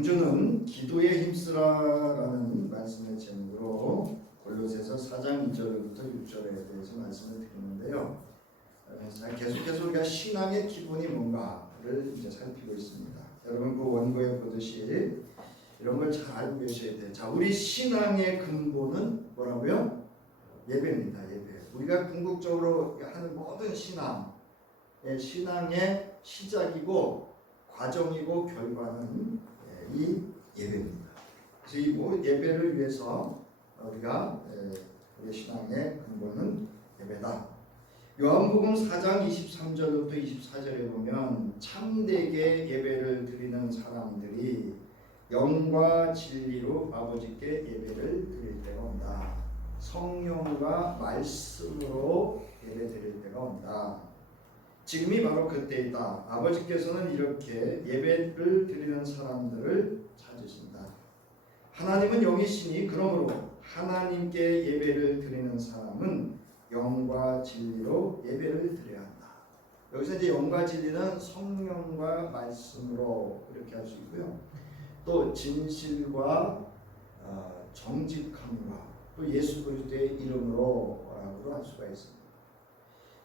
본주는 기도에 힘쓰라라는 말씀의 제목으로 골로새서 4장 2절부터 6절에 대해서 말씀을 드리는데요. 계속해서 우리가 신앙의 기본이 뭔가를 이제 살피고 있습니다. 여러분 그 원고에 보듯이 이런 걸 잘 알고 계셔야 돼요. 자, 우리 신앙의 근본은 뭐라고요? 예배입니다. 예배. 우리가 궁극적으로 하는 모든 신앙의 시작이고 과정이고 결과는 이 예배입니다. 그래서 이 예배를 위해서 우리가 우리 신앙의 근본은 예배다. 요한복음 4장 23절부터 24절에 보면 참되게 예배를 드리는 사람들이 영과 진리로 아버지께 예배를 드릴 때가 온다. 성령과 말씀으로 예배 드릴 때가 온다. 지금이 바로 그때이다. 아버지께서는 이렇게 예배를 드리는 사람들을 찾으신다. 하나님은 영이시니 그러므로 하나님께 예배를 드리는 사람은 영과 진리로 예배를 드려야 한다. 여기서 이제 영과 진리는 성령과 말씀으로 이렇게 할 수 있고요. 또 진실과 정직함과 또 예수 그리스도의 이름으로라고도 할 수가 있습니다.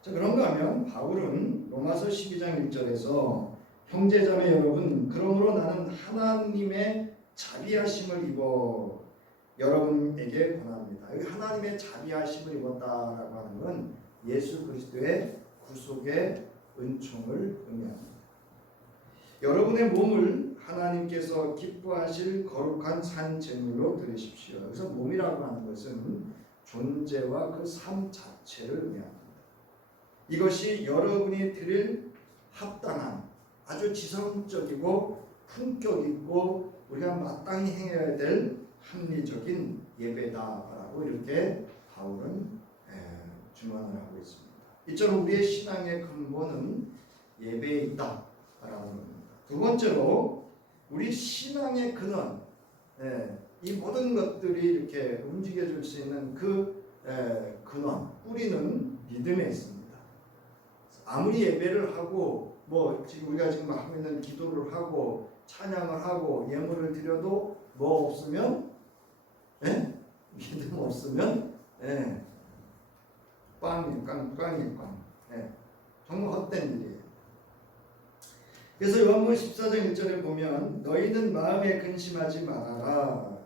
자, 그런가 하면 바울은 로마서 12장 1절에서 형제자매 여러분, 그러므로 나는 하나님의 자비하심을 입어 여러분에게 권합니다. 여기 하나님의 자비하심을 입었다라고 하는 건 예수 그리스도의 구속의 은총을 의미합니다. 여러분의 몸을 하나님께서 기뻐하실 거룩한 산 제물로 드리십시오. 여기서 몸이라고 하는 것은 존재와 그 삶 자체를 의미합니다. 이것이 여러분이 드릴 합당한 아주 지성적이고 품격 있고 우리가 마땅히 행해야 될 합리적인 예배다라고 이렇게 바울은 주문을 하고 있습니다. 이처럼 우리의 신앙의 근본은 예배에 있다라는 겁니다. 두 번째로 우리 신앙의 근원, 이 모든 것들이 이렇게 움직여줄 수 있는 그 근원, 뿌리는 믿음에 있습니다. 아무리 예배를 하고 지금 우리가 지금 하고 있는 기도를 하고 찬양을 하고 예물을 드려도 뭐 없으면 믿음 없으면 꽝이에요. 정말 헛된 일이에요. 그래서 요한복음 14장 1절에 보면 너희는 마음에 근심하지 말아라.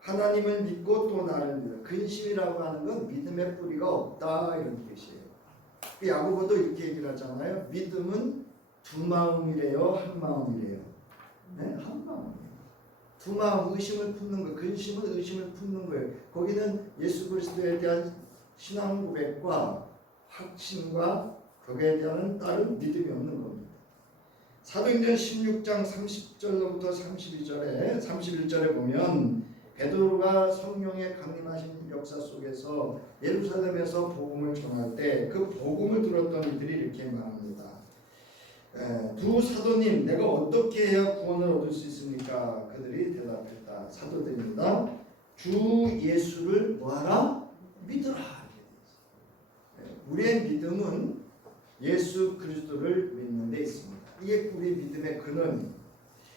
하나님을 믿고 또 나를 믿어. 근심이라고 하는 건 믿음의 뿌리가 없다 이런 뜻이에요. 야고보도 이렇게 얘기를 하잖아요. 믿음은 두 마음이래요, 한 마음이래요. 한 마음이에요. 두 마음, 의심을 품는 거, 근심은 의심을 품는 거예요. 거기는 예수 그리스도에 대한 신앙 고백과 확신과 거기에 대한 다른 믿음이 없는 겁니다. 사도행전 16장 30절로부터 31절에 보면 베드로가 성령의 강림하신 역사 속에서 예루살렘에서 복음을 전할 때 그 복음을 들었던 이들이 이렇게 말합니다. 두 사도님, 내가 어떻게 해야 구원을 얻을 수 있습니까? 그들이 대답했다. 사도들입니다. 주 예수를 뭐하라? 믿으라. 우리의 믿음은 예수 그리스도를 믿는 데 있습니다. 이게 우리 믿음의 근원입니다.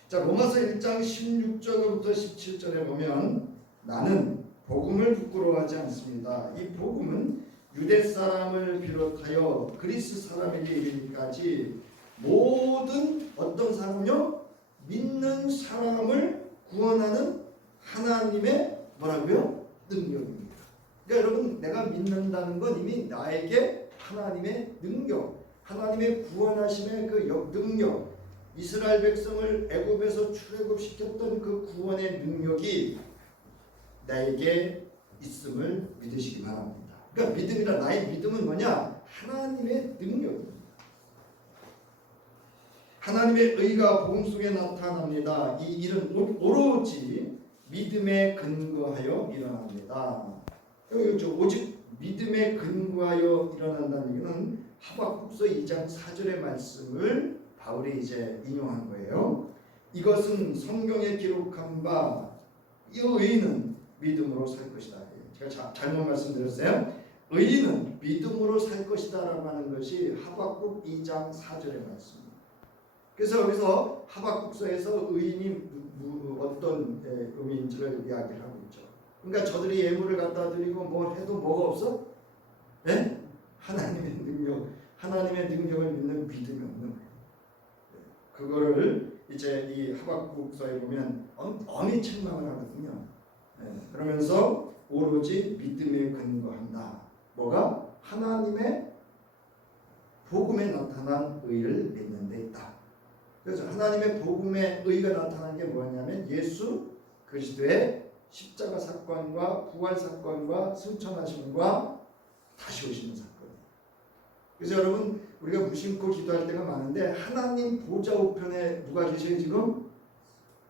자, 로마서 1장 16절부터 17절에 보면 나는 복음을 부끄러워하지 않습니다. 이 복음은 유대 사람을 비롯하여 그리스 사람에게 이르기까지 모든 어떤 사람요? 믿는 사람을 구원하는 하나님의 뭐라고요? 능력입니다. 그러니까 여러분, 내가 믿는다는 건 이미 나에게 하나님의 능력, 하나님의 구원하심의 그 능력, 이스라엘 백성을 애굽에서 출애굽시켰던 그 구원의 능력이 나에게 있음을 믿으시기 바랍니다. 그러니까 믿음이라, 나의 믿음은 뭐냐? 하나님의 능력입니다. 하나님의 의가 복음 속에 나타납니다. 이 일은 오로지 믿음에 근거하여 일어납니다. 오직 믿음에 근거하여 일어난다는 얘기는 하박국서 2장 4절의 말씀을 바울이 이제 인용한 거예요. 이것은 성경에 기록한 바 이 의인은 믿음으로 살 것이다. 제가 잘못 말씀드렸어요. 의인은 믿음으로 살 것이다 라고 하는 것이 하박국 2장 4절의 말씀입니다. 그래서 여기서 하박국서에서 의인이 어떤 의미인지를 이야기를 하고 있죠. 그러니까 저들이 예물을 갖다 드리고 뭘 해도 뭐가 없어? 예? 하나님의 능력을 믿는 믿음이 없는 거예요. 그거를 이제 이 하박국서에 보면 엄히 책망을 하거든요. 그러면서 오로지 믿음에 근거한다. 뭐가? 하나님의 복음에 나타난 의를 믿는 데 있다. 그래서 하나님의 복음의 의가 나타난 게 뭐냐면 예수 그리스도의 십자가 사건과 부활 사건과 승천하심과 다시 오시는 사건이에요. 그래서 여러분 우리가 무심코 기도할 때가 많은데 하나님 보좌 우편에 누가 계셔요 지금?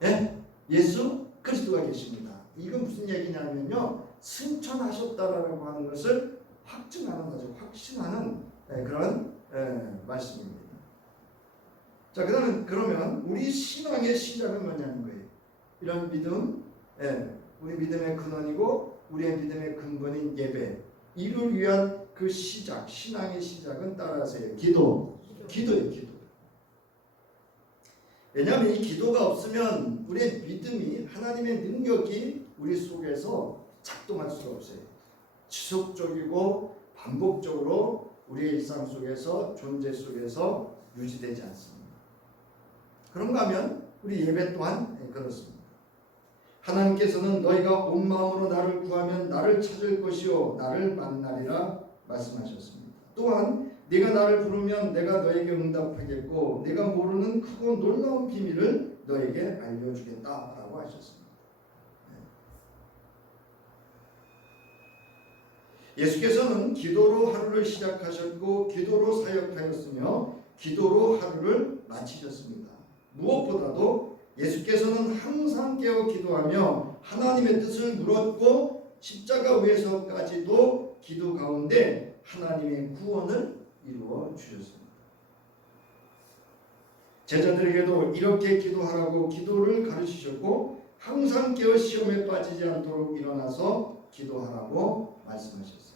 예? 예수 그리스도가 계십니다. 이건 무슨 얘기냐면요, 승천하셨다라고 하는 것을 확증하는 거죠. 확신하는 그런 말씀입니다. 자, 그러면 우리 신앙의 시작은 뭐냐는 거예요. 이런 믿음, 우리 믿음의 근원이고 우리의 믿음의 근본인 예배, 이를 위한 그 시작, 신앙의 시작은 따라서요. 기도예요. 기도. 왜냐하면 이 기도가 없으면 우리의 믿음이, 하나님의 능력이 우리 속에서 작동할 수가 없어요. 지속적이고 반복적으로 우리의 일상 속에서, 존재 속에서 유지되지 않습니다. 그런가 하면 우리 예배 또한 그렇습니다. 하나님께서는 너희가 온 마음으로 나를 구하면 나를 찾을 것이요 나를 만나리라 말씀하셨습니다. 또한 네가 나를 부르면 내가 너에게 응답하겠고 네가 모르는 크고 놀라운 비밀을 너에게 알려주겠다라고 하셨습니다. 예수께서는 기도로 하루를 시작하셨고 기도로 사역하였으며 기도로 하루를 마치셨습니다. 무엇보다도 예수께서는 항상 깨어 기도하며 하나님의 뜻을 물었고 십자가 위에서까지도 기도 가운데 하나님의 구원을 이루어 주셨습니다. 제자들에게도 이렇게 기도하라고 기도를 가르치셨고 항상 깨어 시험에 빠지지 않도록 일어나서 기도하라고 말씀하셨어요.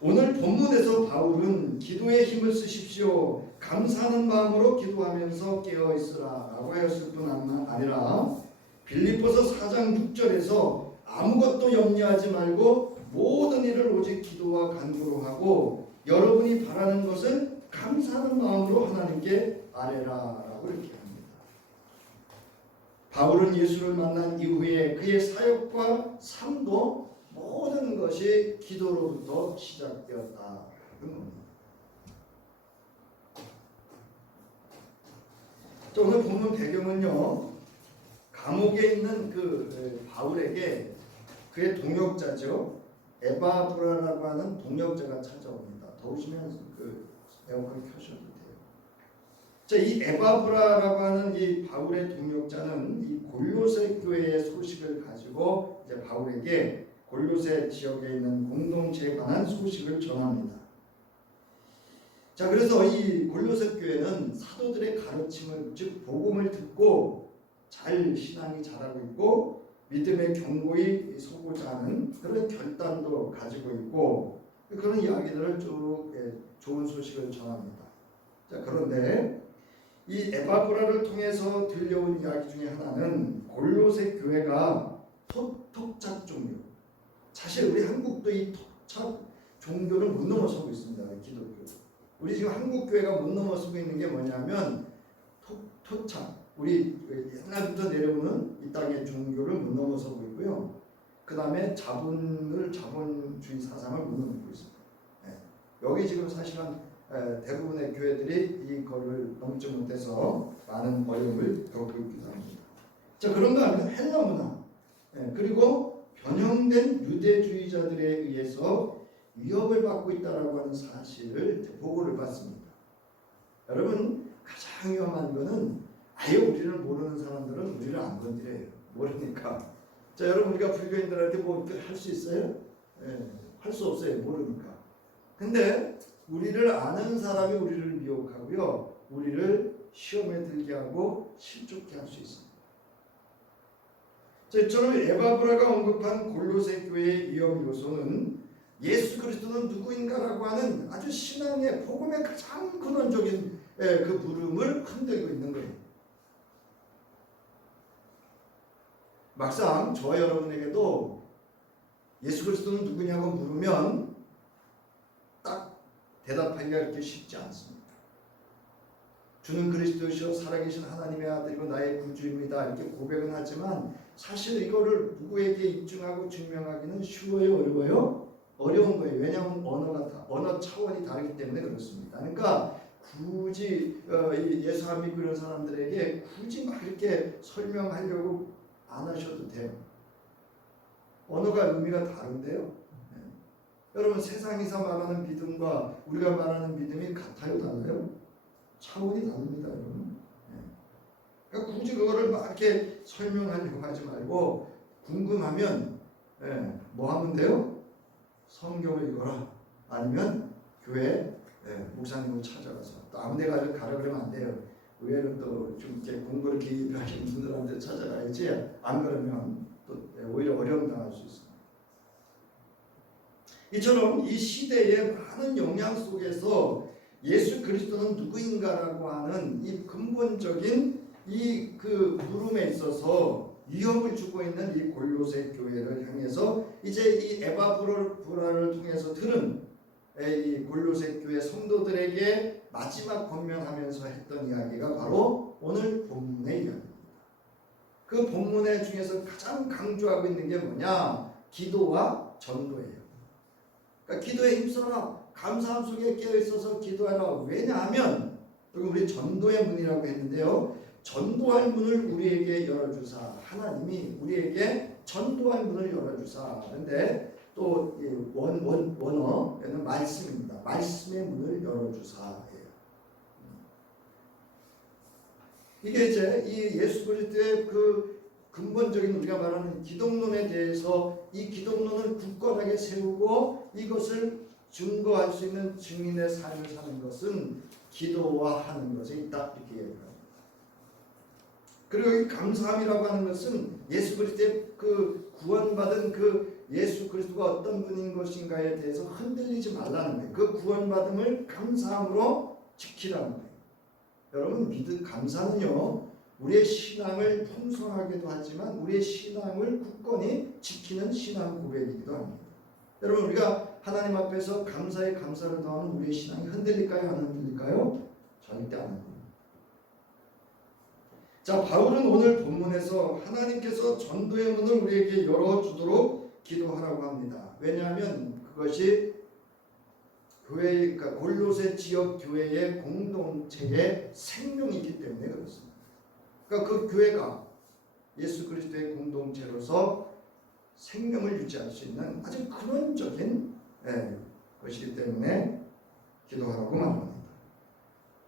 오늘 본문에서 바울은 기도에 힘을 쓰십시오, 감사하는 마음으로 기도하면서 깨어 있으라 라고 하였을 뿐 아니라 빌립보서 4장 6절에서 아무것도 염려하지 말고 모든 일을 오직 기도와 간구로 하고 여러분이 바라는 것을 감사하는 마음으로 하나님께 아뢰라 라고 이렇게 합니다. 바울은 예수를 만난 이후에 그의 사역과 삶도 모든 것이 기도로부터 시작되었다는 겁니다. 오늘 보는 배경은요, 감옥에 있는 그 바울에게 그의 동역자죠, 에바브라라고 하는 동역자가 찾아옵니다. 더우시면 그 에어컨 켜셔도 돼요. 자, 이 에바브라라고 하는 이 바울의 동역자는 이 골로새 교회의 소식을 가지고 이제 바울에게 골로새 지역에 있는 공동체에 관한 소식을 전합니다. 자, 그래서 이 골로새 교회는 사도들의 가르침을, 즉 복음을 듣고 잘 신앙이 자라고 있고 믿음의 경고에 서고자 하는 그런 결단도 가지고 있고 그런 이야기들을 쭉 좋은 소식을 전합니다. 자, 그런데 이 에바브라를 통해서 들려온 이야기 중에 하나는 골로새 교회가 토착 종교. 사실 우리 한국도 이 토착 종교를 못 넘어서고 있습니다. 기독교. 우리 지금 한국 교회가 못 넘어서고 있는 게 뭐냐면 토착. 우리 옛날부터 내려오는 이 땅의 종교를 못 넘어서고 있고요. 그 다음에 자본주의 사상을 못 넘고 있습니다. 여기 지금 사실은 대부분의 교회들이 이거를 넘지 못해서 많은 어려움을 겪고 있기도 합니다. 자, 그런가 하면 헬라 문화, 그리고 변형된 유대주의자들에 의해서 위협을 받고 있다라고 하는 사실을 보고를 받습니다. 여러분, 가장 위험한 거는 아예 우리를 모르는 사람들은 우리를 안 건드려요. 모르니까. 자, 여러분, 우리가 불교인들한테 뭐 할 수 있어요? 할 수 없어요. 모르니까. 근데 우리를 아는 사람이 우리를 미혹하고요, 우리를 시험에 들게 하고 실족케 할 수 있습니다. 자, 저는 에바브라가 언급한 골로새 교회의 위험 요소는 예수 그리스도는 누구인가라고 하는 아주 신앙의 복음의 가장 근원적인 그 부름을 흔들고 있는 거예요. 막상 저와 여러분에게도 예수 그리스도는 누구냐고 물으면 딱 대답하기가 그렇게 쉽지 않습니다. 주는 그리스도시요 살아계신 하나님의 아들이고 나의 구주입니다. 이렇게 고백은 하지만 사실 이거를 누구에게 입증하고 증명하기는 쉬워요, 어려워요? 어려운 거예요. 왜냐하면 언어 차원이 다르기 때문에 그렇습니다. 그러니까 굳이 예수 안 믿고 이런 사람들에게 굳이 막 이렇게 설명하려고 안 하셔도 돼요. 언어가 의미가 다른데요. 네. 여러분 세상에서 말하는 믿음과 우리가 말하는 믿음이 같아요, 달라요? 차원이 다릅니다, 여러분. 네. 그러니까 굳이 그거를 막 이렇게 설명하려고 하지 말고 궁금하면 뭐 하면 돼요? 성경을 읽어라. 아니면 교회 목사님을 찾아가서 또 아무 데 가라 그러면 안 돼요. 의외로 또 좀 이렇게 공부를 기입하신 분들한테 찾아가야지 안 그러면 또 오히려 어려움 당할 수 있습니다. 이처럼 이 시대의 많은 영향 속에서 예수 그리스도는 누구인가라고 하는 이 근본적인 이 그 물음에 있어서 위협을 주고 있는 이 골로새 교회를 향해서 이제 이 에바브라를 통해서 들은 이 골로새 교회 성도들에게 마지막 권면하면서 했던 이야기가 바로 오늘 본문의 이야기입니다. 그 본문의 중에서 가장 강조하고 있는 게 뭐냐? 기도와 전도예요. 그러니까 기도에 힘써라. 감사함 속에 깨어있어서 기도하라. 왜냐하면 여기 우리 전도의 문이라고 했는데요. 전도할 문을 우리에게 열어주사. 하나님이 우리에게 전도할 문을 열어주사. 그런데 또 원어에는 말씀입니다. 말씀의 문을 열어주사예요. 이게 이제 이 예수 그리스도의 그 근본적인 우리가 말하는 기독론에 대해서 이 기독론을 굳건하게 세우고 이것을 증거할 수 있는 증인의 삶을 사는 것은 기도화하는 것에 있다 이렇게 얘기합니다. 그리고 이 감사함이라고 하는 것은 예수 그리스도의 그 구원받은 그 예수 그리스도가 어떤 분인 것인가에 대해서 흔들리지 말라는 거예요. 그 구원받음을 감사함으로 지키라는 거예요. 여러분 감사는요 우리의 신앙을 풍성하게도 하지만 우리의 신앙을 굳건히 지키는 신앙 고백이기도 합니다. 여러분 우리가 하나님 앞에서 감사에 감사를 더하면 우리의 신앙이 흔들릴까요? 안 흔들릴까요? 절대 안 흔들립니다. 자, 바울은 오늘 본문에서 하나님께서 전도의 문을 우리에게 열어주도록 기도하라고 합니다. 왜냐하면 그것이 교회, 그러니까 골로새 지역 교회의 공동체의 생명이기 때문에 그렇습니다. 그러니까 그 교회가 예수 그리스도의 공동체로서 생명을 유지할 수 있는 아주 근원적인 것이기 때문에 기도하라고 말합니다.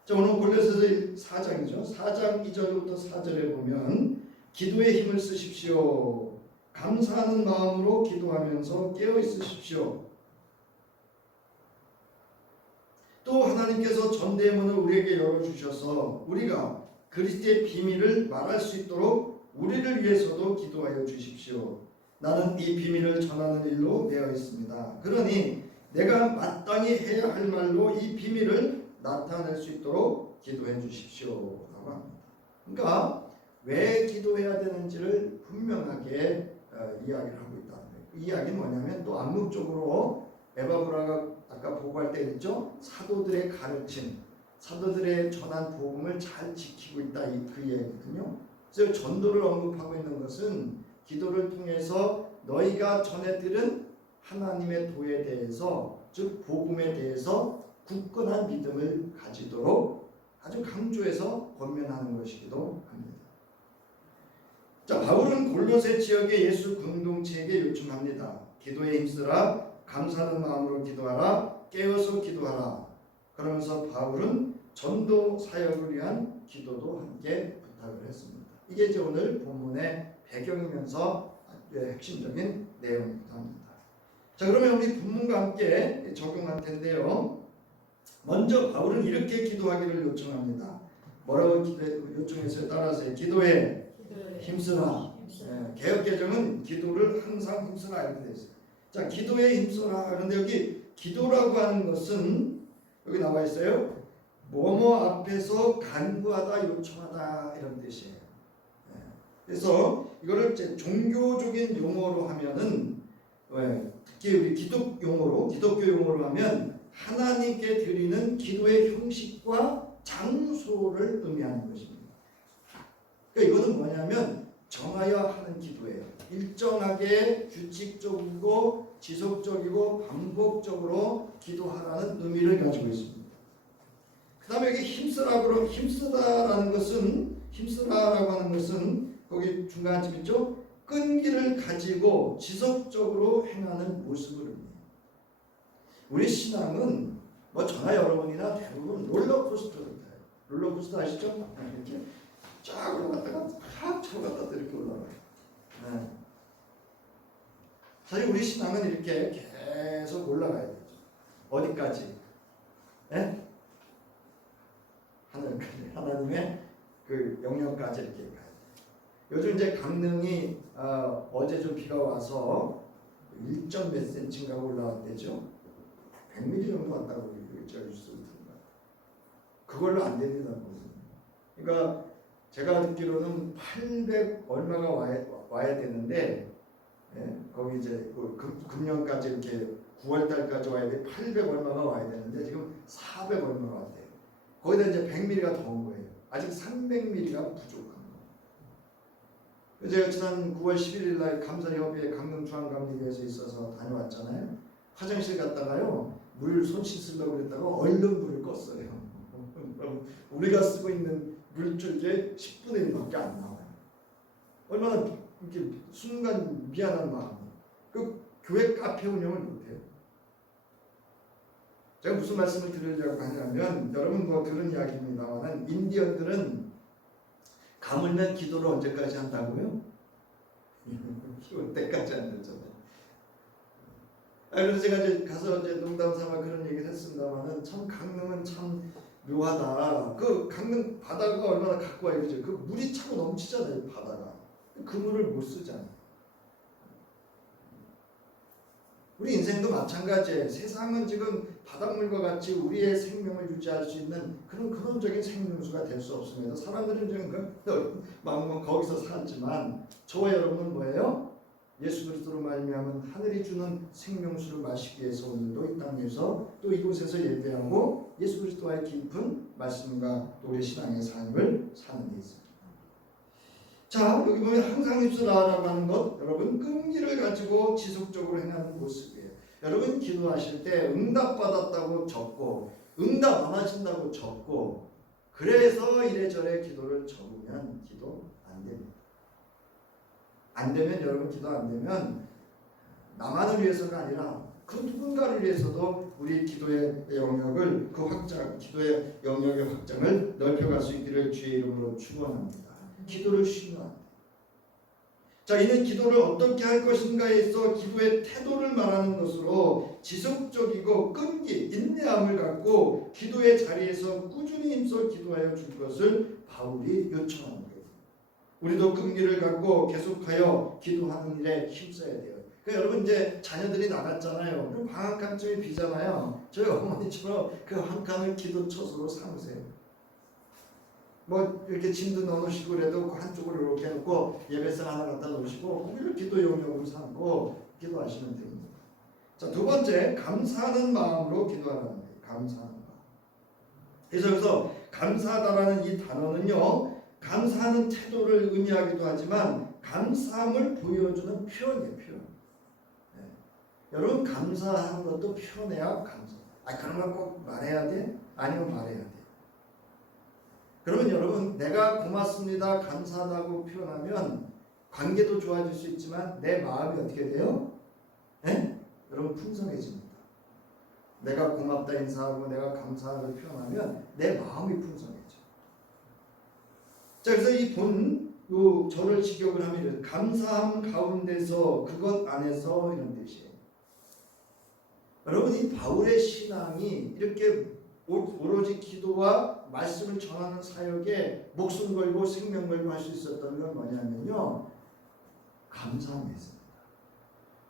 자, 오늘 골로새서 4장이죠. 4장 2절부터 4절에 보면 기도의 힘을 쓰십시오. 감사하는 마음으로 기도하면서 깨어 있으십시오. 또 하나님께서 전도의 문을 우리에게 열어주셔서 우리가 그리스도의 비밀을 말할 수 있도록 우리를 위해서도 기도하여 주십시오. 나는 이 비밀을 전하는 일로 되어 있습니다. 그러니 내가 마땅히 해야 할 말로 이 비밀을 나타낼 수 있도록 기도해 주십시오 라고 합니다. 그러니까 왜 기도해야 되는지를 분명하게 이야기를 하고 있다는 거예요. 이 이야기는 뭐냐면 또 암묵적으로 에바브라가 아까 보고할 때 했죠. 사도들의 가르침, 사도들의 전한 복음을 잘 지키고 있다 그 이야기거든요. 그래서 전도를 언급하고 있는 것은 기도를 통해서 너희가 전해 들은 하나님의 도에 대해서 즉 복음에 대해서 굳건한 믿음을 가지도록 아주 강조해서 권면하는 것이기도 합니다. 자, 바울은 골로새 지역의 예수 공동체에게 요청합니다. 기도에 힘쓰라. 감사하는 마음으로 기도하라. 깨어서 기도하라. 그러면서 바울은 전도 사역을 위한 기도도 함께 부탁을 했습니다. 이게 이제 오늘 본문의 배경이면서 핵심적인 내용이기도 합니다. 자, 그러면 우리 본문과 함께 적용할 텐데요. 먼저 바울은 이렇게 기도하기를 요청합니다. 뭐라고 요청했어요? 따라서 기도에 힘쓰라. 개역개정은 기도를 항상 힘쓰라 이렇게 되어 있어요. 자, 기도에 힘써라. 그런데 여기 기도라고 하는 것은 여기 나와 있어요. 뭐뭐 앞에서 간구하다, 요청하다 이런 뜻이에요. 그래서 이거를 이제 종교적인 용어로 하면은 특히 우리 기독 용어로, 기독교 용어로 하면 하나님께 드리는 기도의 형식과 장소를 의미하는 것입니다. 그러니까 이거는 뭐냐면 정하여 하는 기도예요. 일정하게 규칙적이고 지속적이고 반복적으로 기도하라는 의미를 가지고 있습니다. 그 다음에 여기 힘쓰다라는 것은, 힘쓰다라고 하는 것은 거기 중간쯤 있죠? 끈기를 가지고 지속적으로 행하는 모습을 의미해요. 우리 신앙은 뭐 저나 여러분이나 대부분 롤러코스터를 타요. 롤러코스터 아시죠? 이렇게 쫙 올라갔다가 확 쳐갔다 이렇게 올라가요. 네. 사실 우리 신앙은 이렇게 계속 올라가야 되죠. 어디까지? 네? 하늘까지. 하나님의 그 영역까지 이렇게 가야 돼요. 요즘 이제 강릉이 어제 좀 비가 와서 1점 몇 센치인가 올라왔대죠. 100mm 정도 왔다고 제가 뉴스를 듣는다. 그걸로 안 됩니다. 그러니까 제가 듣기로는 800 얼마가 와야 되는데, 거기 이제 금년까지 이렇게 9월 달까지 와야 돼. 800 얼마가 와야 되는데 지금 400 얼마가 왔대요. 거기다 이제 100mm가 더 온 거예요. 아직 300mm가 부족한 거예요. 제가 지난 9월 11일 날 감사협의회 강릉중앙감리교회에서 있어서 다녀왔잖아요. 화장실 갔다가요, 물 손 씻으려고 그랬다가 얼른 불을 껐어요. 우리가 쓰고 있는 물줄기의 10분의 1밖에 안 나와요. 얼마나 이렇게 순간 미안한 마음이. 그 교회 카페 운영을 못해요. 제가 무슨 말씀을 드리려고 하냐면, 여러분 뭐 들은 이야기입니다만, 인디언들은 가물면 기도를 언제까지 한다고요? 키울 때까지 한다잖아요. 그래서 제가 이제 가서 이제 농담 삼아 그런 얘기를 했습니다만은, 참 강릉은 참 묘하다. 그 강릉 바다가 얼마나 갖고 와요, 그죠? 그 물이 차고 넘치잖아요, 바다가. 그 물을 못 쓰잖아요. 우리 인생도 마찬가지예요. 세상은 지금 바닷물과 같이 우리의 생명을 유지할 수 있는 그런 근원적인 생명수가 될 수 없습니다. 사람들은 지금 마음은 거기서 살지만, 저와 여러분은 뭐예요? 예수 그리스도로 말미암은 하늘이 주는 생명수를 마시기 위해서 오늘도 이 땅에서 또 이곳에서 예배하고 예수 그리스도와의 깊은 말씀과 또 우리 신앙의 삶을 사는 데 있습니다. 자, 여기 보면 항상 힘쓰라라고 하는 것, 여러분 끈기를 가지고 지속적으로 행하는 모습이에요. 여러분 기도하실 때 응답받았다고 적고 응답 안 하신다고 적고, 그래서 이래저래 기도를 적으면 기도 안 됩니다. 안 되면, 여러분 기도 안 되면 나만을 위해서가 아니라 그 누군가를 위해서도 우리 기도의 영역을, 기도의 영역의 확장을 넓혀갈 수 있기를 주의 이름으로 축원합니다. 기도를 쉬면 안 돼. 자, 이는 기도를 어떻게 할 것인가에 있어 기도의 태도를 말하는 것으로 지속적이고 끈기, 인내함을 갖고 기도의 자리에서 꾸준히 힘써 기도하여 줄 것을 바울이 요청하는 거예요. 우리도 끈기를 갖고 계속하여 기도하는 일에 힘써야 돼요. 그러니까 여러분 이제 자녀들이 나갔잖아요. 그럼 방 한 칸쯤이 비잖아요. 저희 어머니처럼 그 한 칸을 기도처소로 삼으세요. 뭐 이렇게 짐도 넣어놓으시고 그래도 그 한쪽으로 이렇게 놓고 예배상 하나 갖다 놓으시고 거기를 기도 영역으로 삼고 기도하시면 됩니다. 자, 두 번째, 감사하는 마음으로 기도하라는 거예요. 감사하는 마음. 그래서 여기서 감사하다라는 이 단어는요, 감사하는 태도를 의미하기도 하지만 감사함을 보여주는 표현이에요. 표현. 네. 여러분 감사하는 것도 표현해야 감사. 그런 걸 꼭 말해야 돼? 아니면 말해야 돼? 그러면 여러분, 내가 고맙습니다, 감사하다고 표현하면 관계도 좋아질 수 있지만 내 마음이 어떻게 돼요? 네? 여러분 풍성해집니다. 내가 고맙다 인사하고 내가 감사하다고 표현하면 내 마음이 풍성해져. 자, 그래서 이 저를 직역을 하면 감사함 가운데서 그것 안에서 이런 뜻이에요. 여러분, 이 바울의 신앙이 이렇게 오로지 기도와 말씀을 전하는 사역에 목숨 걸고 생명 걸고 할 수 있었던 건 뭐냐면요, 감사함이었습니다.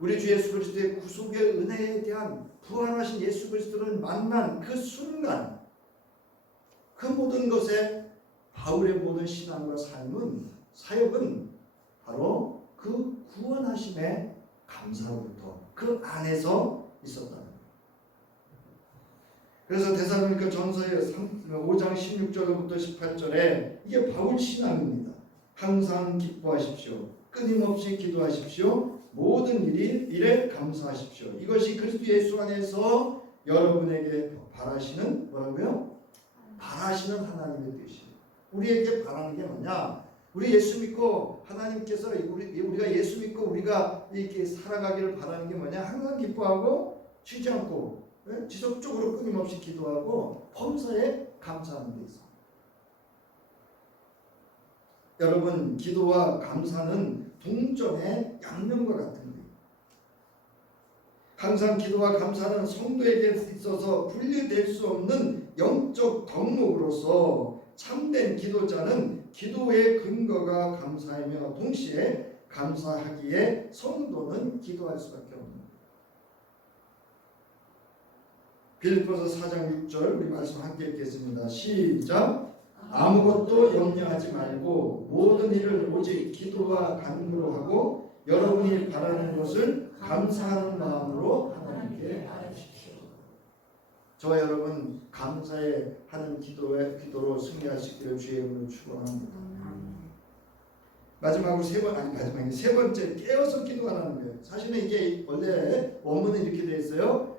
우리 주 예수 그리스도의 구속의 은혜에 대한 부활하신 예수 그리스도를 만난 그 순간, 그 모든 것에 바울의 모든 신앙과 사역은 바로 그 구원하심의 감사로부터 그 안에서 있었다는 거예요. 그래서 데살로니가 전서의 5장 16절부터 18절에 이게 바울 신앙입니다. 항상 기뻐하십시오. 끊임없이 기도하십시오. 모든 일에 감사하십시오. 이것이 그리스도 예수 안에서 여러분에게 바라시는 뭐라고요? 바라시는 하나님의 뜻이에요. 우리에게 바라는 게 뭐냐? 우리 예수 믿고 하나님께서 우리가 예수 믿고 우리가 이렇게 살아가기를 바라는 게 뭐냐? 항상 기뻐하고 쉬지 않고 지속적으로 끊임없이 기도하고 범사에 감사하는 데 있어. 여러분, 기도와 감사는 동전의 양면과 같은 거예요. 항상 기도와 감사는 성도에게 있어서 분리될 수 없는 영적 덕목으로서 참된 기도자는 기도의 근거가 감사이며 동시에 감사하기에 성도는 기도할 수밖에 없는 거예요. 빌립보서 4장 6절 우리 말씀 함께 읽겠습니다. 시작. 아무것도 염려하지 말고 모든 일을 오직 기도와 간구로 하고 여러분이 바라는 것을 감사하는 마음으로 하나님께 아뢰십시오. 저와 여러분 감사에 하는 기도로 승리할 수 있기를 주의 이름으로 축원합니다. 마지막으로 세 번째 깨어서 기도하라는 거예요. 사실은 이게 원래 원문은 이렇게 되어 있어요.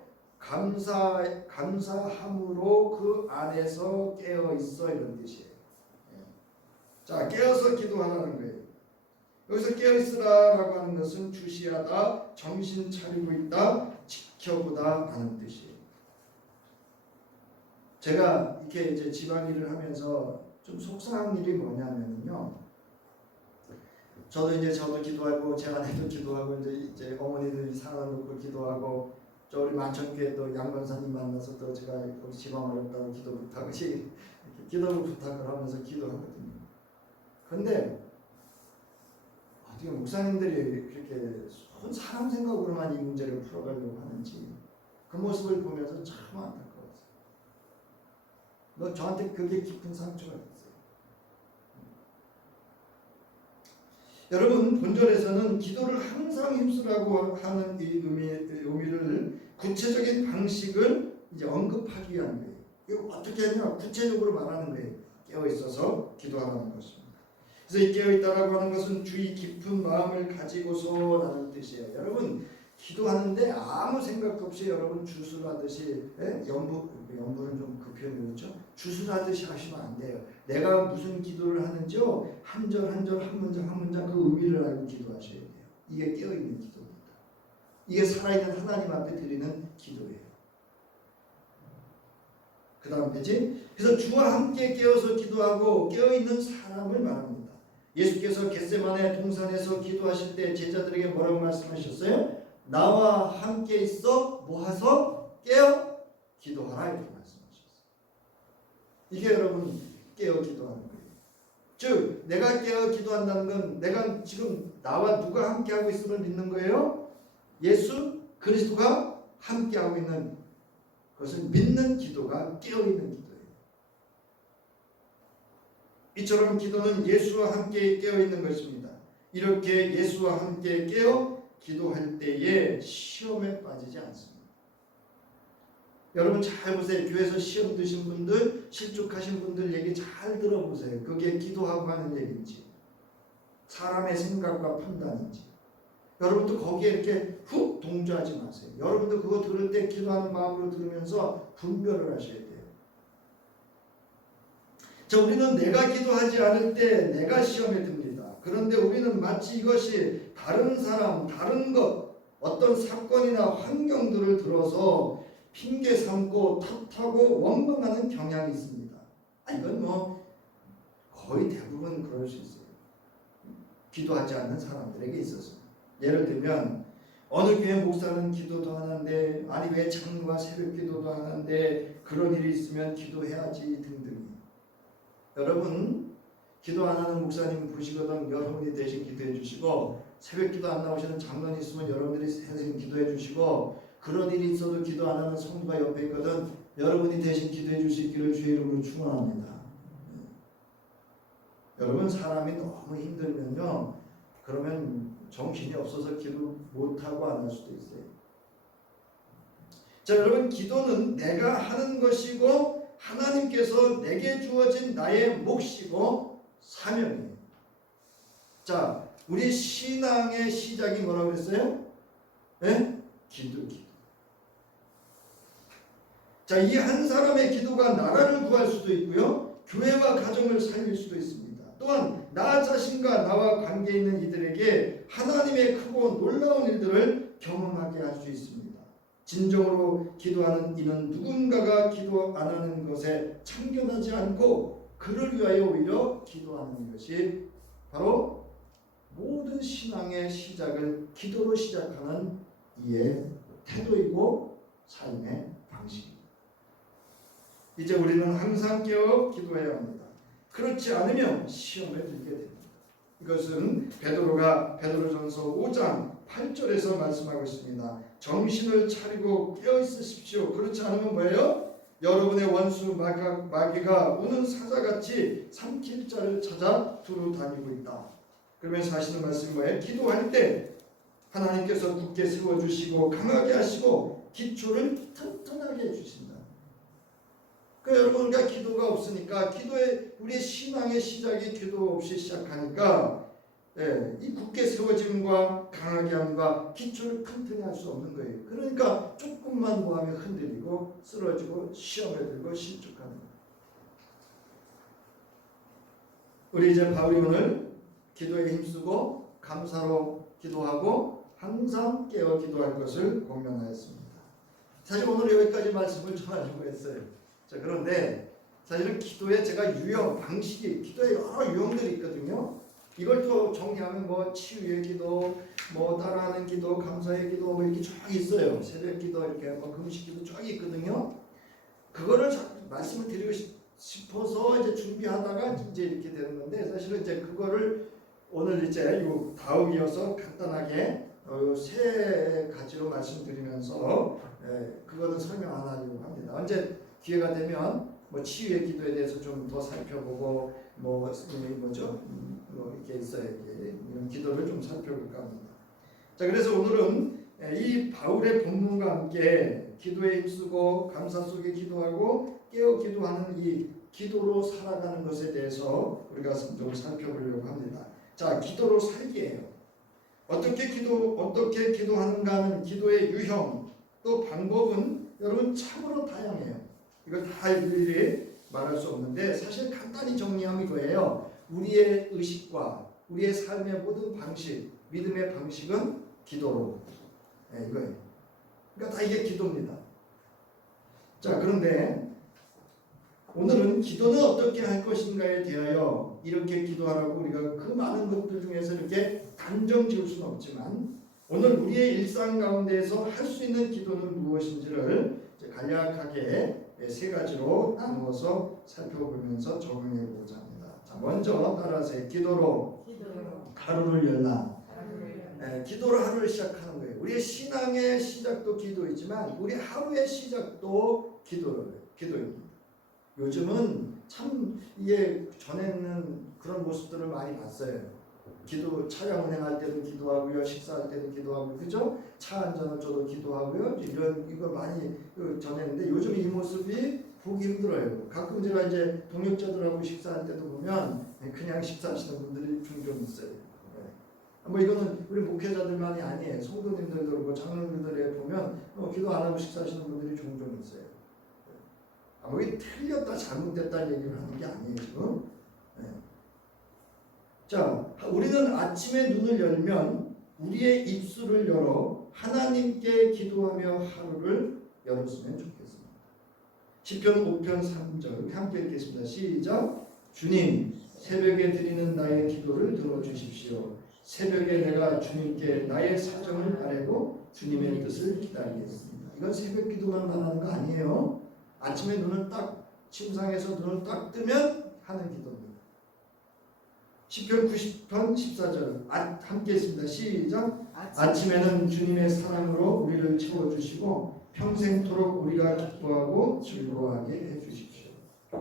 감사함으로 그 안에서 깨어 있어 이런 뜻이에요. 자, 깨어서 기도하라는 거예요. 여기서 깨어 있으라라고 하는 것은 주시하다, 정신 차리고 있다, 지켜보다 하는 뜻이에요. 제가 이렇게 이제 집안일을 하면서 좀 속상한 일이 뭐냐면요. 저도 기도하고 제 아내도 기도하고 이제 어머니들이 사랑놓고 기도하고 저 우리 만천교회 또 양권사님 만나서 또 제가 우리 지방 어렵다고 기도 부탁을 하면서 기도하거든요. 그런데 어떻게 목사님들이 그렇게 사람 생각으로만 이 문제를 풀어가려고 하는지 그 모습을 보면서 참 안타까웠어요. 저한테 그게 깊은 상처가 됐어요. 여러분, 본절에서는 기도를 항상 힘쓰라고 하는 이 의미를 구체적인 방식을 이제 언급하기 위한 거예요. 이거 어떻게 하냐? 구체적으로 말하는 거예요. 깨어 있어서 기도하라는 것입니다. 그래서 이 깨어 있다라고 하는 것은 주의 깊은 마음을 가지고서라는 뜻이에요. 여러분, 기도하는데 아무 생각 없이 여러분 주술하듯이 연부는 좀 그 표현이 그렇죠? 주술하듯이 하시면 안 돼요. 내가 무슨 기도를 하는지요 한 절 한 절 한 문장 한 문장 그 의미를 알고 기도하셔야 돼요. 이게 깨어있는 기도입니다. 이게 살아있는 하나님 앞에 드리는 기도예요. 그 다음 페이지. 그래서 주와 함께 깨어서 기도하고 깨어있는 사람을 말합니다. 예수께서 겟세마네 동산에서 기도하실 때 제자들에게 뭐라고 말씀하셨어요? 나와 함께 있어 모아서 깨어 기도하라 이렇게 말씀하셨어요. 이게 여러분 깨어 기도하는 거예요. 즉 내가 깨어 기도한다는 건 내가 지금 나와 누가 함께하고 있음을 믿는 거예요. 예수 그리스도가 함께하고 있는 그것을 믿는 기도가 깨어있는 기도예요. 이처럼 기도는 예수와 함께 깨어있는 것입니다. 이렇게 예수와 함께 깨어 기도할 때에 시험에 빠지지 않습니다. 여러분 잘 보세요. 교회에서 시험 드신 분들, 실족하신 분들 얘기 잘 들어보세요. 그게 기도하고 하는 얘기인지 사람의 생각과 판단인지 여러분도 거기에 이렇게 훅 동조하지 마세요. 여러분도 그거 들을 때 기도하는 마음으로 들으면서 분별을 하셔야 돼요. 자, 우리는 내가 기도하지 않을 때 내가 시험에 듭니다. 그런데 우리는 마치 이것이 다른 사람, 다른 것, 어떤 사건이나 환경들을 들어서 핑계 삼고 탓하고 원망하는 경향이 있습니다. 이건 거의 대부분 그럴 수 있어요. 기도하지 않는 사람들에게 있어서. 예를 들면 어느 교회 목사는 기도도 하는데 아니 왜 장로가 새벽 기도도 하는데 그런 일이 있으면 기도해야지 등등. 여러분 기도 안 하는 목사님 보시거든 여러분이 대신 기도해 주시고 새벽 기도 안 나오시는 장로님 있으면 여러분들이 대신 기도해 주시고, 그런 일이 있어도 기도 안 하는 성도가 옆에 있거든 여러분이 대신 기도해 주시기를 주의 이름으로 축원합니다. 여러분, 사람이 너무 힘들면요, 그러면 정신이 없어서 기도 못하고 안 할 수도 있어요. 자, 여러분, 기도는 내가 하는 것이고 하나님께서 내게 주어진 나의 몫이고 사명이에요. 자, 우리 신앙의 시작이 뭐라고 그랬어요? 네? 기도. 자, 이 한 사람의 기도가 나라를 구할 수도 있고요, 교회와 가정을 살릴 수도 있습니다. 또한 나 자신과 나와 관계 있는 이들에게 하나님의 크고 놀라운 일들을 경험하게 할 수 있습니다. 진정으로 기도하는 이는 누군가가 기도 안 하는 것에 참견하지 않고 그를 위하여 오히려 기도하는 것이 바로 모든 신앙의 시작을 기도로 시작하는 이의 태도이고 삶의 방식입니다. 이제 우리는 항상 깨어 기도해야 합니다. 그렇지 않으면 시험에 들게 됩니다. 이것은 베드로가 베드로전서 5장 8절에서 말씀하고 있습니다. 정신을 차리고 깨어 있으십시오. 그렇지 않으면 뭐예요? 여러분의 원수 마귀가 우는 사자같이 삼킬 자를 찾아 두루 다니고 있다. 그러면서 하시는 말씀이 뭐예요? 기도할 때 하나님께서 굳게 세워주시고 강하게 하시고 기초를 튼튼하게 해주신다. 그러니까 여러분, 우리가 기도가 없으니까, 기도의 우리의 신앙의 시작이 기도 없이 시작하니까 이 굳게 세워짐과 강하게 함과 기초를 튼튼히 할 수 없는 거예요. 그러니까 조금만 뭐하면 흔들리고 쓰러지고 시험에 들고 실족하는 거예요. 우리 이제 바울이 오늘 기도에 힘쓰고 감사로 기도하고 항상 깨어 기도할 것을 공면하였습니다. 사실 오늘 여기까지 말씀을 전하려고 했어요. 자, 그런데 사실은 기도에 제가 기도에 여러 유형들이 있거든요. 이걸 또 정리하면 뭐 치유의 기도, 뭐 따라하는 기도, 감사의 기도, 뭐 이렇게 쫙 있어요. 새벽 기도, 이렇게 뭐 금식 기도 쫙 있거든요. 그거를 말씀을 드리고 싶어서 이제 준비하다가 이제 이렇게 되는 건데, 사실은 이제 그거를 오늘 이제 요 다음 이어서 간단하게 세 가지로 말씀드리면서 그거는 설명 안 하려고 합니다. 언제 기회가 되면 뭐 치유의 기도에 대해서 좀 더 살펴보고 뭐 이렇게 있어요. 이런 기도를 좀 살펴볼까 합니다. 자, 그래서 오늘은 이 바울의 본문과 함께 기도에 힘쓰고 감사 속에 기도하고 깨어 기도하는 이 기도로 살아가는 것에 대해서 우리가 좀 살펴보려고 합니다. 자, 기도로 살기예요. 어떻게 기도하는가 하는 기도의 유형 또 방법은 여러분 참으로 다양해요. 이걸 다 일일이 말할 수 없는데, 사실 간단히 정리하면 이거예요. 우리의 의식과 우리의 삶의 모든 방식, 믿음의 방식은 기도로 이거예요. 그러니까 다 이게 기도입니다. 자, 그런데 오늘은 기도는 어떻게 할 것인가에 대하여 이렇게 기도하라고 우리가 그 많은 것들 중에서 이렇게 단정 지을 수는 없지만, 오늘 우리의 일상 가운데에서 할 수 있는 기도는 무엇인지를 간략하게 세 가지로 나누어서 살펴보면서 적용해 보고자 합니다. 자, 먼저 따라서 기도로 하루를 열라. 기도로 하루를 시작하는 거예요. 우리의 신앙의 시작도 기도이지만 우리 하루의 시작도 기도입니다. 요즘은 참 이게 전에는 그런 모습들을 많이 봤어요. 기도, 차량 운행할 때도 기도하고요, 식사할 때도 기도하고, 그죠? 차 한잔을 줘도 기도하고요. 이걸 많이 전했는데 요즘 이 모습이 보기 힘들어요. 가끔 제가 이제 동역자들하고 식사할 때도 보면 그냥 식사하시는 분들이 종종 있어요. 뭐 이거는 우리 목회자들만이 아니에요. 성도님들도 그렇고 장로님들에 보면 기도 안 하고 식사하시는 분들이 종종 있어요. 이게 틀렸다 잘못됐다는 얘기를 하는 게 아니에요, 지금. 자, 우리는 아침에 눈을 열면 우리의 입술을 열어 하나님께 기도하며 하루를 열었으면 좋겠습니다. 시편 5편 3절 함께 읽겠습니다. 시작. 주님, 새벽에 드리는 나의 기도를 들어주십시오. 새벽에 내가 주님께 나의 사정을 아뢰고 주님의 뜻을 기다리겠습니다. 이건 새벽 기도만 말하는 거 아니에요. 아침에 눈을 딱 침상에서 눈을 딱 뜨면 하는 기도입니다. 시편 90편 14절 함께 했습니다. 시작. 아침에는 주님의 사랑으로 우리를 채워주시고 평생토록 우리가 기뻐하고 즐거워하게 해주십시오.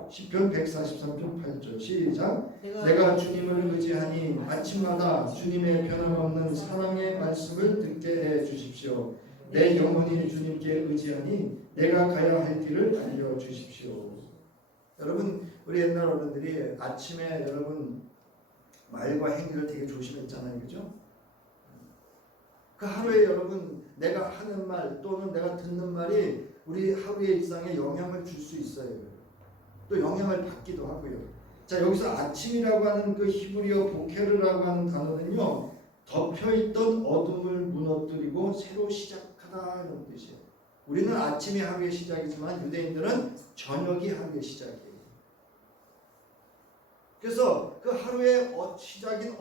시편 143편 8절 시작. 내가 주님을 의지하니 아침마다 주님의 변함없는 사랑의 말씀을 듣게 해주십시오. 내 영혼이 주님께 의지하니 내가 가야 할 길을 알려주십시오. 여러분, 우리 옛날 어른들이 아침에 여러분 말과 행위를 되게 조심했잖아요. 그죠? 그 하루에 여러분 내가 하는 말 또는 내가 듣는 말이 우리 하루의 일상에 영향을 줄 수 있어요. 또 영향을 받기도 하고요. 자, 여기서 아침이라고 하는 그 히브리어 보케르라고 하는 단어는요, 덮여있던 어둠을 무너뜨리고 새로 시작하다 이런 뜻이에요. 우리는 아침이 하루의 시작이지만 유대인들은 저녁이 하루의 시작이에요. 그래서 그 하루의 시작인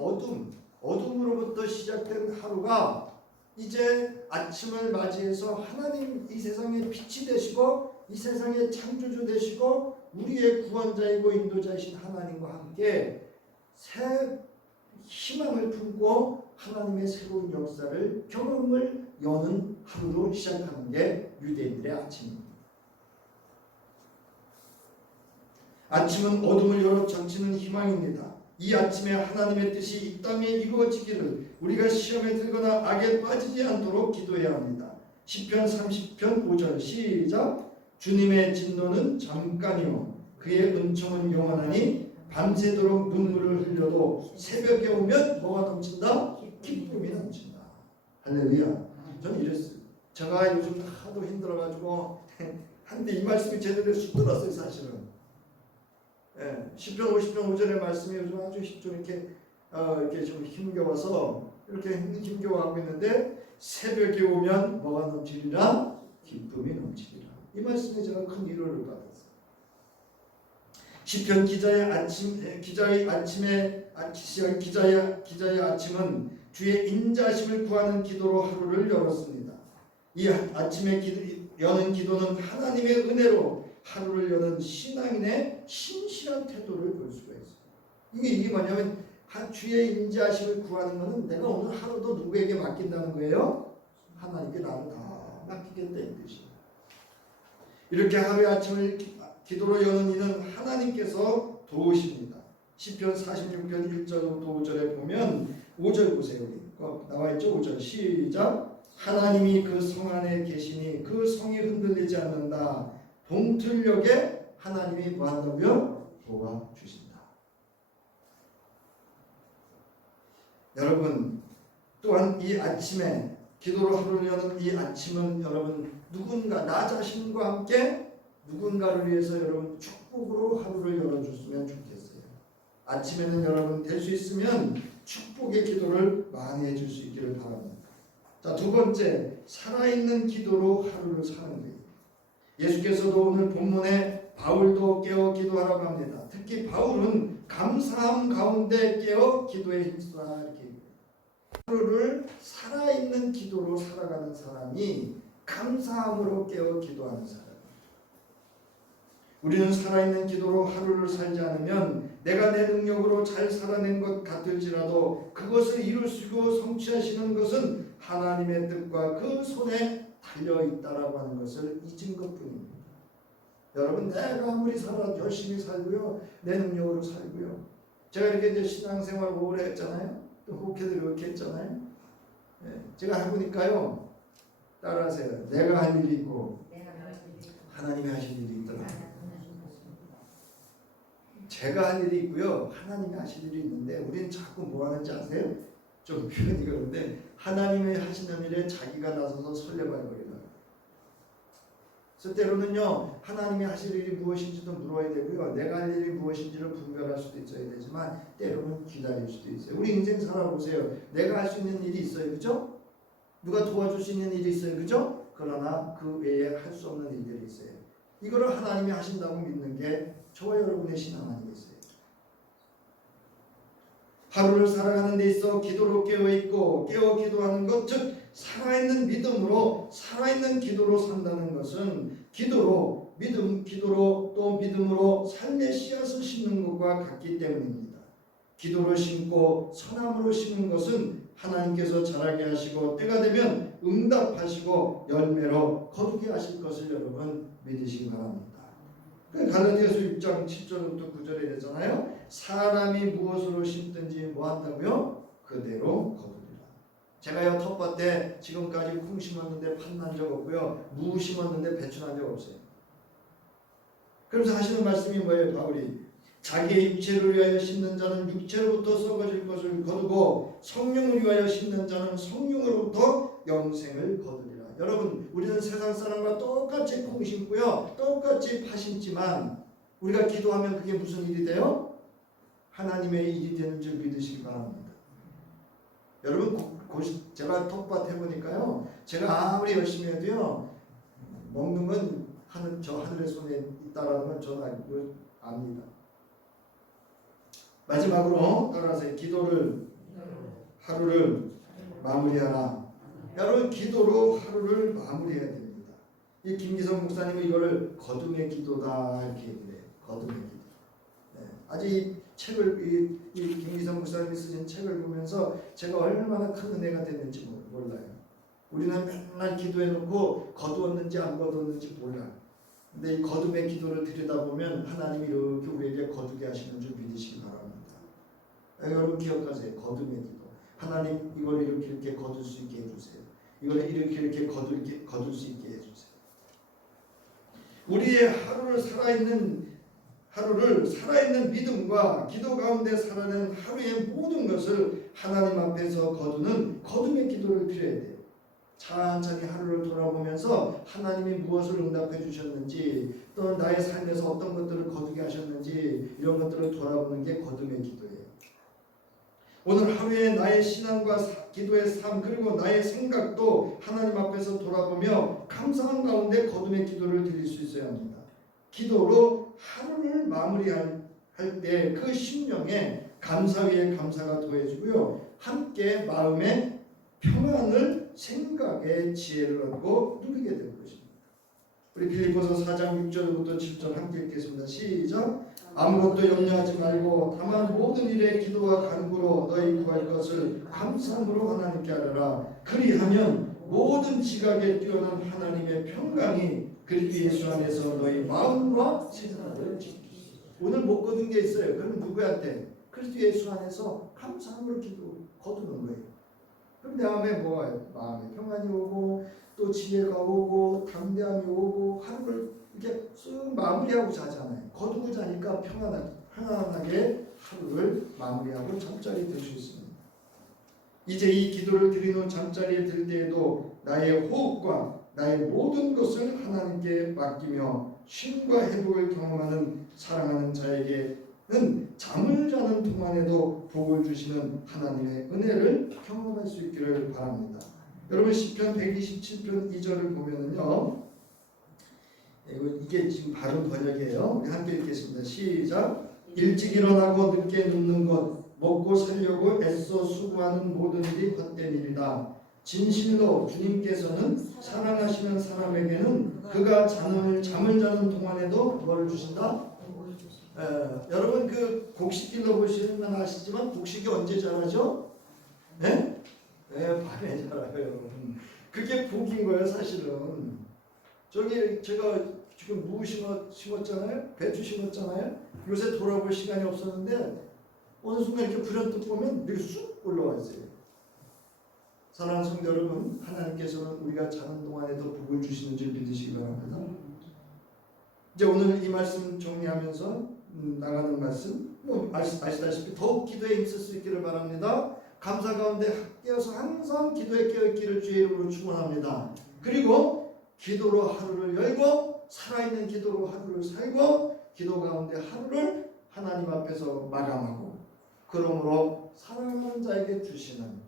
어둠으로부터 시작된 하루가 이제 아침을 맞이해서 하나님 이 세상의 빛이 되시고 이 세상의 창조주 되시고 우리의 구원자이고 인도자이신 하나님과 함께 새 희망을 품고 하나님의 새로운 역사를 경험을 여는 하루로 시작하는 게 유대인들의 아침입니다. 아침은 어둠을 열어 적치는 희망입니다. 이 아침에 하나님의 뜻이 이 땅에 이루어지기를 우리가 시험에 들거나 악에 빠지지 않도록 기도해야 합니다. 시편 30편 5절 시작. 주님의 진노는 잠깐이요 그의 은총은 영원하니 밤새도록 눈물을 흘려도 새벽에 오면 뭐가 넘친다? 기쁨이 넘친다. 할렐루야. 저는 이랬어요. 제가 요즘 하도 힘들어가지고 한데 이 말씀이 제대로 쑥 들었어요. 사실은 시편 50편 5절의 말씀이 요즘 아주 좀 이렇게 좀 힘겨워서 이렇게 힘겨워하고 있는데 새벽에 오면 뭐가 넘치리라? 기쁨이 넘치리라. 이 말씀에 제가 큰 위로를 받았어요. 시편 기자의 아침은 주의 인자심을 구하는 기도로 하루를 열었습니다. 이 아침에 여는 기도는 하나님의 은혜로 하루를 여는 신앙인의 신실한 태도를 볼 수가 있어요. 이게 뭐냐면 주의 인자심을 구하는 것은 내가 오늘 하루도 누구에게 맡긴다는 거예요? 하나님께 나를 다 맡기겠다 이 뜻이에요. 이렇게 하루의 아침을 기도로 여는 이는 하나님께서 도우십니다. 시편 46편 1절부터 5절에 보면 5절 보세요. 나와있죠? 5절 시작. 하나님이 그 성 안에 계시니 그 성이 흔들리지 않는다. 동틀녘에 하나님이 뭐한다고요? 도와주신다. 여러분 또한 이 아침에 기도로 하루를 여는 이 아침은 여러분 누군가 나 자신과 함께 누군가를 위해서 여러분 축복으로 하루를 열어줬으면 좋겠어요. 아침에는 여러분 될 수 있으면 축복의 기도를 많이 해줄 수 있기를 바랍니다. 자, 두 번째, 살아있는 기도로 하루를 사는 거예요. 예수께서도 오늘 본문에 바울도 깨어 기도하라고 합니다. 특히 바울은 감사함 가운데 깨어 기도에 힘쓰라 이렇게 얘기해요. 하루를 살아있는 기도로 살아가는 사람이 감사함으로 깨어 기도하는 사람. 우리는 살아있는 기도로 하루를 살지 않으면 내가 내 능력으로 잘 살아낸 것 같을지라도 그것을 이루시고 성취하시는 것은 하나님의 뜻과 그 손에 달려있다라고 하는 것을 잊은 것뿐입니다. 여러분 내가 아무리 열심히 살고요 내 능력으로 살고요 제가 이렇게 이제 신앙생활 오래 했잖아요. 또 목회들 이렇게 했잖아요. 제가 해보니까요 따라하세요. 내가 할 일이 있고 하나님이 하실 일이 있더라고요. 제가 할 일이 있고요 하나님이 하실 일이 있는데 우리는 자꾸 뭐 하는지 아세요? 좀 표현이 그런데 하나님이 하시는 일에 자기가 나서서 설레발거리다. 그래서 때로는요 하나님이 하실 일이 무엇인지도 물어야 되고요 내가 할 일이 무엇인지를 분별할 수도 있어야 되지만 때로는 기다릴 수도 있어요. 우리 인생 살아보세요. 내가 할 수 있는 일이 있어요. 그죠? 누가 도와줄 수 있는 일이 있어요. 그죠? 그러나 그 외에 할 수 없는 일들이 있어요. 이거를 하나님이 하신다고 믿는 게 저와 여러분의 신앙 아니겠어요? 하루를 살아가는 데 있어 기도로 깨어있고 깨어 기도하는 것, 즉 살아있는 믿음으로 살아있는 기도로 산다는 것은 기도로 또 믿음으로 삶의 씨앗을 심는 것과 같기 때문입니다. 기도로 심고 선함으로 심은 것은 하나님께서 자라게 하시고 때가 되면 응답하시고 열매로 거두게 하실 것을 여러분 믿으시기 바랍니다. 갈라디아서 6장 7절부터 9절에 되잖아요. 사람이 무엇으로 심든지 뭐 한다고요? 그대로 거두리라. 제가요 텃밭에 지금까지 콩 심었는데 팥난 적 없고요, 무 심었는데 배추 난 적 없어요. 그러면서 하시는 말씀이 뭐예요? 바울이 자기의 육체를 위하여 심는 자는 육체로부터 썩어질 것을 거두고 성령을 위하여 심는 자는 성령으로부터 영생을 거두리라. 여러분, 우리는 세상 사람과 똑같이 콩 심고요, 똑같이 팥 심지만 우리가 기도하면 그게 무슨 일이 돼요? 하나님의 일이 되는 줄 믿으시기 바랍니다. 여러분, 제가 텃밭 해보니까요, 제가 아무리 열심히 해도요, 먹는 건 하늘의 손에 있다라는 걸 저는 알고 압니다. 마지막으로 따라서 기도를 하루를 마무리하라. 여러분, 기도로 하루를 마무리해야 됩니다. 이 김기성 목사님은 이거를 거둠의 기도다 이렇게 얘기해요. 거둠의 기도. 네. 아직 책을 이 김기성 목사님이 쓰신 책을 보면서 제가 얼마나 큰 은혜가 됐는지 몰라요. 우리는 맨날 기도해놓고 거두었는지 안 거두었는지 몰라요. 근데 이 거둠의 기도를 들여다보면 하나님이 이렇게 우리에게 거두게 하시는 줄 믿으시기 바랍니다. 여러분 기억하세요. 거둠의 기도. 하나님 이걸 이렇게 거둘 수 있게 해주세요. 이걸 이렇게 거둘 수 있게 해주세요. 우리의 하루를 살아있는 믿음과 기도 가운데 살아내는 하루의 모든 것을 하나님 앞에서 거두는 거둠의 기도를 드려야 돼요. 천천히 하루를 돌아보면서 하나님이 무엇을 응답해 주셨는지, 또 나의 삶에서 어떤 것들을 거두게 하셨는지, 이런 것들을 돌아보는 게 거둠의 기도예요. 오늘 하루에 나의 신앙과 기도의 삶, 그리고 나의 생각도 하나님 앞에서 돌아보며 감사한 가운데 거둠의 기도를 드릴 수 있어야 합니다. 기도로 하루를 마무리할 때 그 심령에 감사 위에 감사가 더해지고요, 함께 마음의 평안을, 생각의 지혜를 얻고 누리게 될 것입니다. 우리 빌립보서 4장 6절부터 7절 함께 읽겠습니다. 시작. 아무것도 염려하지 말고 다만 모든 일에 기도와 간구로 너희 구할 것을 감사함으로 하나님께 아뢰라. 그리하면 모든 지각에 뛰어난 하나님의 평강이 그리스도 예수 안에서 너희 마음과 생각을 지키시오. 오늘 못 거둔 게 있어요. 그럼 누구한테? 그리스도 예수 안에서 감사함으로 거두는 거예요. 그럼 내 마음에 뭐예요? 마음에 평안이 오고, 또 지혜가 오고, 담대함이 오고, 하루를 이렇게 쓱 마무리하고 자잖아요. 거두고 자니까 편안하게 하루를 마무리하고 잠자리에 들 수 있습니다. 이제 이 기도를 드린 후 잠자리에 들 때에도 나의 호흡과 나의 모든 것을 하나님께 맡기며 쉼과 회복을 경험하는 사랑하는 자에게는 잠을 자는 동안에도 복을 주시는 하나님의 은혜를 경험할 수 있기를 바랍니다. 여러분 시편 127편 2절을 보면은요, 이게 지금 바른 번역이에요. 우리 함께 읽겠습니다. 시작. 일찍 일어나고 늦게 눕는 것, 먹고 살려고 애써 수고하는 모든 일이 헛된 일이다. 진실로 주님께서는 사랑하시는 사람에게는 그가 잠을 자는 동안에도 뭘 주신다? 여러분 그 곡식 길러보시면 아시지만 곡식이 언제 자라죠? 네? 밤에 자라요, 여러분. 그게 복인 거예요, 사실은. 저기 제가 지금 무 심었잖아요, 배추 심었잖아요. 요새 돌아볼 시간이 없었는데 어느 순간 이렇게 불현듯 보면 이렇게 쑥 올라와 있어요. 사랑하는 성도 여러분, 하나님께서는 우리가 자는 동안에도 복을 주시는 줄 믿으시기 바랍니다. 이제 오늘 이 말씀 정리하면서 나가는 말씀, 아시다시피 더욱 기도에 힘쓸 수 있기를 바랍니다. 감사 가운데 깨어서 항상 기도에 깨어있기를 주의 이름으로 축원합니다. 그리고 기도로 하루를 열고, 살아있는 기도로 하루를 살고, 기도 가운데 하루를 하나님 앞에서 마감하고, 그러므로 사랑하는 자에게 주시는,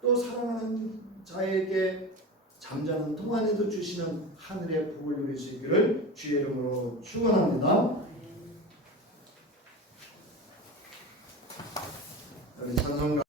또 사랑하는 자에게 잠자는 동안에도 주시는 하늘의 복을 누릴 수 있기를 주의 이름으로 축원합니다. 우리 찬송가